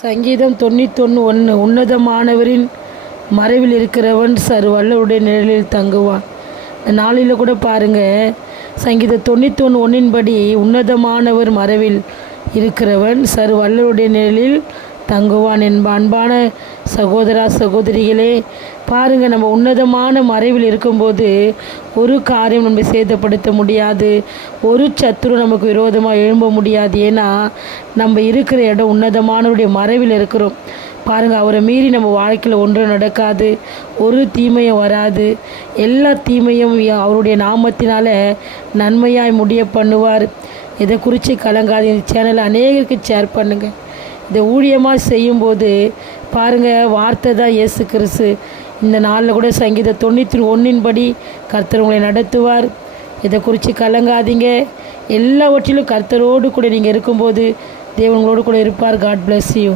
சங்கீதம் 91:1 உன்னதமானவரின் மறைவில் இருக்கிறவன் சர்வவல்லவருடைய நிழலில் தங்குவான். இந்த நாளில் கூட பாருங்கள், சங்கீதம் 91:1 படி உன்னதமானவர் மறைவில் இருக்கிறவன் சர்வவல்லவருடைய நிழலில் தங்குவான் அன்பான சகோதரா சகோதரிகளே, பாருங்கள், நம்ம உன்னதமான மறைவில் இருக்கும்போது ஒரு காரியம் நம்ம சேதப்படுத்த முடியாது, ஒரு சத்துரு நமக்கு விரோதமாக எழும்ப முடியாது. ஏன்னா நம்ம இருக்கிற இடம் உன்னதமானவருடைய மறைவில் இருக்கிறோம். பாருங்கள், அவரை மீறி நம்ம வாழ்க்கையில் ஒன்றும் நடக்காது, ஒரு தீமையும் வராது. எல்லா தீமையும் அவருடைய நாமத்தினால் நன்மையாய் முடிய பண்ணுவார். இதை குறித்து கலங்காது. இந்த சேனலை அநேகருக்கு ஷேர் பண்ணுங்கள். இதை ஊழியமாக செய்யும்போது பாருங்கள், வார்த்தை தான் இயேசு கிறிஸ்து. இந்த நாளில் கூட சங்கீதம் 91 படி கர்த்தர் உங்களை நடத்துவார். இதை குறித்து கலங்காதீங்க. எல்லாவற்றிலும் கர்த்தரோடு கூட நீங்கள் இருக்கும்போது தேவன் உங்களோடு கூட இருப்பார். God bless you.